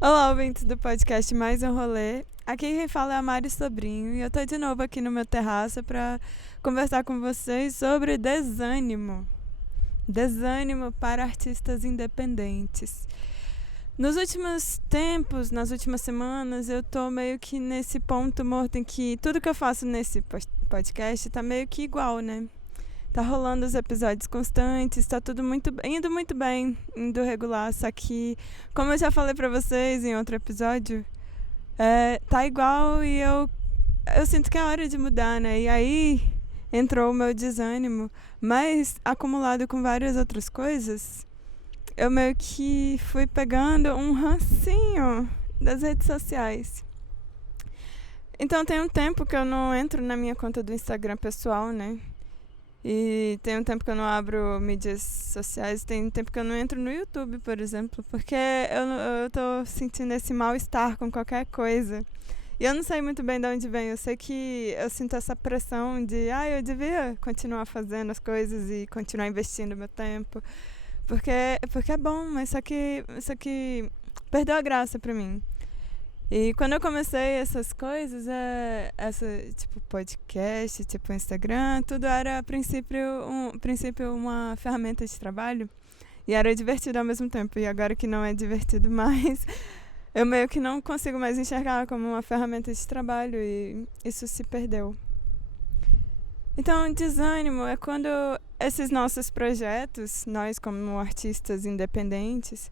Olá, ouvintes do podcast Mais um Rolê. Aqui quem fala é a Mari Sobrinho e eu tô de novo aqui no meu terraço para conversar com vocês sobre desânimo. Desânimo para artistas independentes. Nos últimos tempos, nas últimas semanas, eu tô meio que nesse ponto morto em que tudo que eu faço nesse podcast tá meio que igual, né? Tá rolando os episódios constantes, tá tudo indo muito bem, indo regular, só que, como eu já falei pra vocês em outro episódio, tá igual e eu sinto que é hora de mudar, né? E aí entrou o meu desânimo, mas acumulado com várias outras coisas, eu meio que fui pegando um rancinho das redes sociais. Então tem um tempo que eu não entro na minha conta do Instagram pessoal, né? E tem um tempo que eu não abro mídias sociais, tem um tempo que eu não entro no YouTube, por exemplo, porque eu tô sentindo esse mal-estar com qualquer coisa. E eu não sei muito bem de onde vem, eu sei que eu sinto essa pressão de, eu devia continuar fazendo as coisas e continuar investindo meu tempo, porque é bom, mas só que perdeu a graça pra mim. E quando eu comecei essas coisas, tipo podcast, tipo Instagram, tudo era a princípio uma ferramenta de trabalho e era divertido ao mesmo tempo. E agora que não é divertido mais, eu meio que não consigo mais enxergar como uma ferramenta de trabalho e isso se perdeu. Então, desânimo é quando esses nossos projetos, nós como artistas independentes,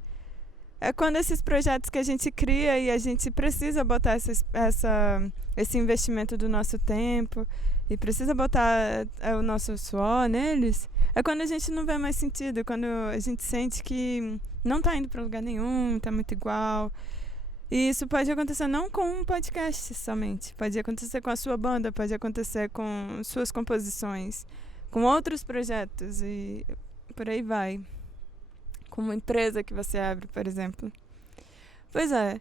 é quando esses projetos que a gente cria e a gente precisa botar esse investimento do nosso tempo e precisa botar o nosso suor neles, é quando a gente não vê mais sentido, quando a gente sente que não está indo para lugar nenhum, está muito igual. E isso pode acontecer não com um podcast somente, pode acontecer com a sua banda, pode acontecer com suas composições, com outros projetos e por aí vai. Com uma empresa que você abre, por exemplo. Pois é,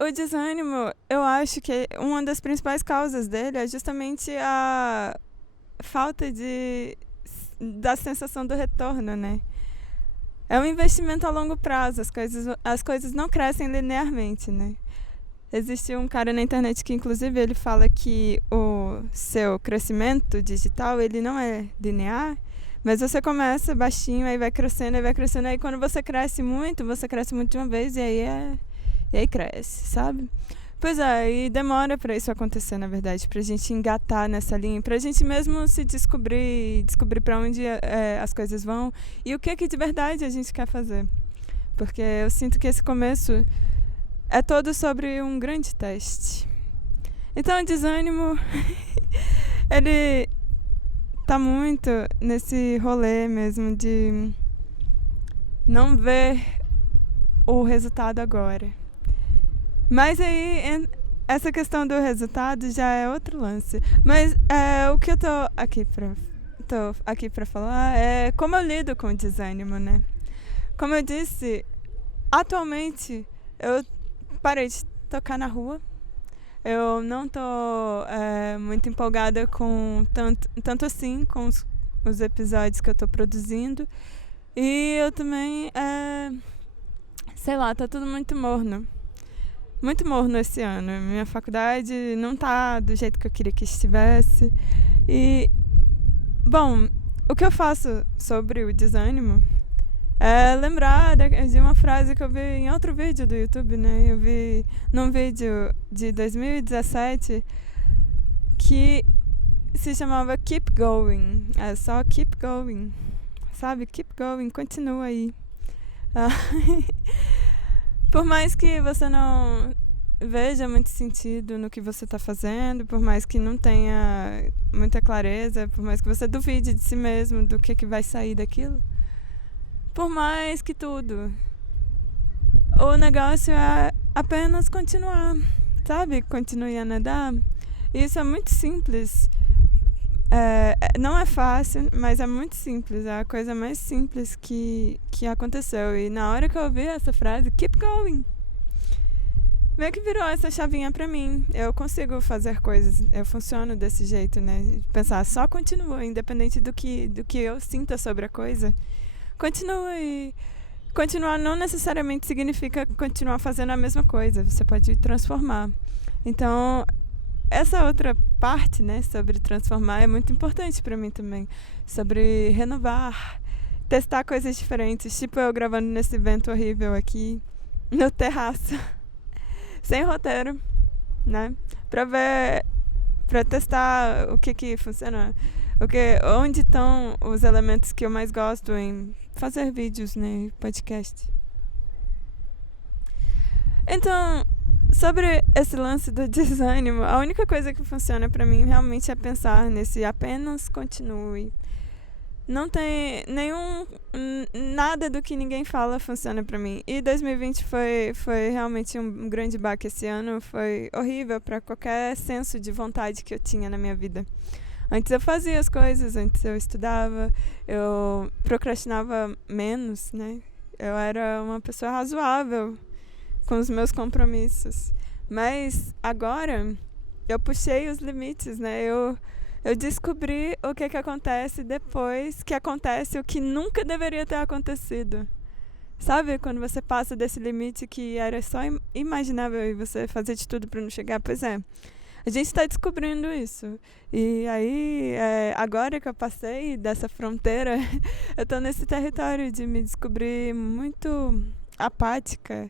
o desânimo, eu acho que uma das principais causas dele é justamente a falta da sensação do retorno, né? É um investimento a longo prazo, as coisas não crescem linearmente, né? Existe um cara na internet que, inclusive, ele fala que o seu crescimento digital, ele não é linear, mas você começa baixinho, aí vai crescendo, aí quando você cresce muito de uma vez, e aí cresce, sabe? Pois é, e demora pra isso acontecer, na verdade, pra gente engatar nessa linha, pra gente mesmo se descobrir pra onde as coisas vão e o que de verdade a gente quer fazer. Porque eu sinto que esse começo é todo sobre um grande teste. Então, o desânimo, ele tá muito nesse rolê mesmo de não ver o resultado agora. Mas aí, essa questão do resultado já é outro lance. Mas o que eu tô aqui pra falar é como eu lido com o desânimo, né? Como eu disse, atualmente eu parei de tocar na rua. Eu não tô muito empolgada com tanto assim com os episódios que eu tô produzindo. E eu também, sei lá, tá tudo muito morno. Muito morno esse ano. Minha faculdade não tá do jeito que eu queria que estivesse. E, bom, o que eu faço sobre o desânimo é lembrar de uma frase que eu vi em outro vídeo do YouTube, né? Eu vi num vídeo de 2017 que se chamava Keep Going. É só Keep Going, sabe? Keep Going, continua aí. Por mais que você não veja muito sentido no que você está fazendo, por mais que não tenha muita clareza, por mais que você duvide de si mesmo do que vai sair daquilo, por mais que tudo, o negócio é apenas continuar, sabe? Continue a nadar. Isso é muito simples. Não é fácil, mas é muito simples. É a coisa mais simples que aconteceu. E na hora que eu ouvi essa frase, keep going, meio que virou essa chavinha pra mim. Eu consigo fazer coisas, eu funciono desse jeito, né? Pensar, só continua, independente do que eu sinta sobre a coisa. Continua e continuar não necessariamente significa continuar fazendo a mesma coisa. Você pode transformar. Então, essa outra parte, né, sobre transformar é muito importante para mim também. Sobre renovar, testar coisas diferentes. Tipo eu gravando nesse vento horrível aqui no terraço, sem roteiro, né? Pra testar o que funciona. Onde estão os elementos que eu mais gosto em fazer vídeos, né? Podcast. Então, sobre esse lance do desânimo, a única coisa que funciona pra mim realmente é pensar nesse apenas continue. Não tem nada do que ninguém fala funciona pra mim. E 2020 foi realmente um grande baque esse ano. Foi horrível pra qualquer senso de vontade que eu tinha na minha vida. Antes eu fazia as coisas, antes eu estudava, eu procrastinava menos, né? Eu era uma pessoa razoável com os meus compromissos. Mas agora eu puxei os limites, né? Eu descobri o que acontece depois que acontece o que nunca deveria ter acontecido. Sabe quando você passa desse limite que era só imaginável e você fazer de tudo para não chegar? Pois é. A gente está descobrindo isso. E aí, agora que eu passei dessa fronteira, eu estou nesse território de me descobrir muito apática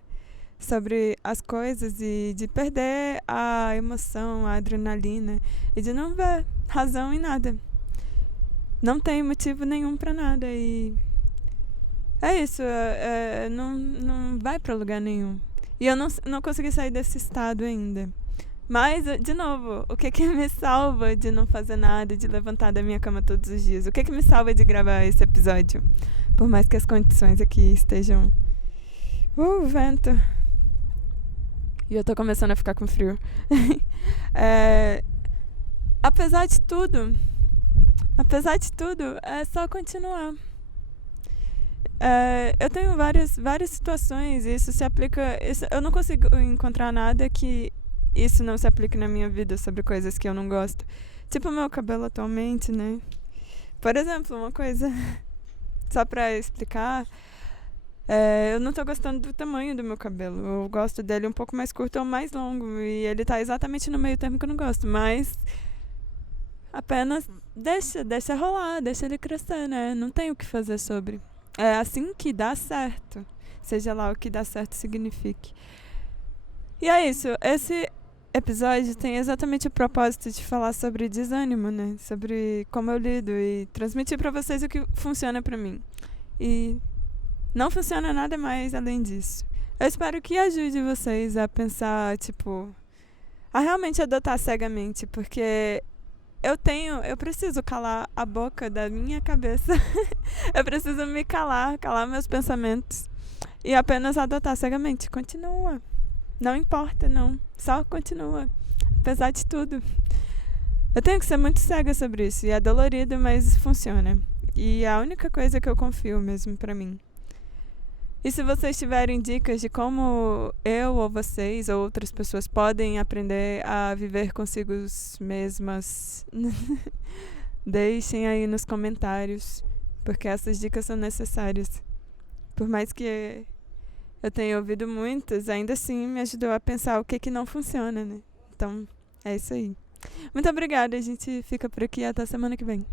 sobre as coisas e de perder a emoção, a adrenalina e de não ver razão em nada. Não tem motivo nenhum para nada e é isso, não vai para lugar nenhum. E eu não consegui sair desse estado ainda. Mas, de novo, o que me salva de não fazer nada, de levantar da minha cama todos os dias? O que me salva de gravar esse episódio? Por mais que as condições aqui estejam... vento. E eu tô começando a ficar com frio. Apesar de tudo, é só continuar. Eu tenho várias situações, e isso se aplica... eu não consigo encontrar nada que isso não se aplique na minha vida sobre coisas que eu não gosto. Tipo o meu cabelo atualmente, né? Por exemplo, uma coisa... Só pra explicar... eu não tô gostando do tamanho do meu cabelo. Eu gosto dele um pouco mais curto ou mais longo. E ele tá exatamente no meio termo que eu não gosto. Mas apenas deixa rolar, deixa ele crescer, né? Não tem o que fazer sobre. É assim que dá certo. Seja lá o que dá certo signifique. E é isso. Esse episódio tem exatamente o propósito de falar sobre desânimo, né? Sobre como eu lido e transmitir pra vocês o que funciona pra mim. E não funciona nada mais além disso. Eu espero que ajude vocês a pensar, a realmente adotar cegamente, porque eu preciso calar a boca da minha cabeça. Eu preciso me calar meus pensamentos e apenas adotar cegamente. Continua. Não importa, não. Só continua. Apesar de tudo. Eu tenho que ser muito cega sobre isso. E é dolorido, mas funciona. E é a única coisa que eu confio mesmo pra mim. E se vocês tiverem dicas de como eu ou vocês ou outras pessoas podem aprender a viver consigo mesmas, deixem aí nos comentários, porque essas dicas são necessárias. Por mais que eu tenha ouvido muitas, ainda assim me ajudou a pensar o que não funciona, né? Então, é isso aí. Muito obrigada, a gente fica por aqui até semana que vem.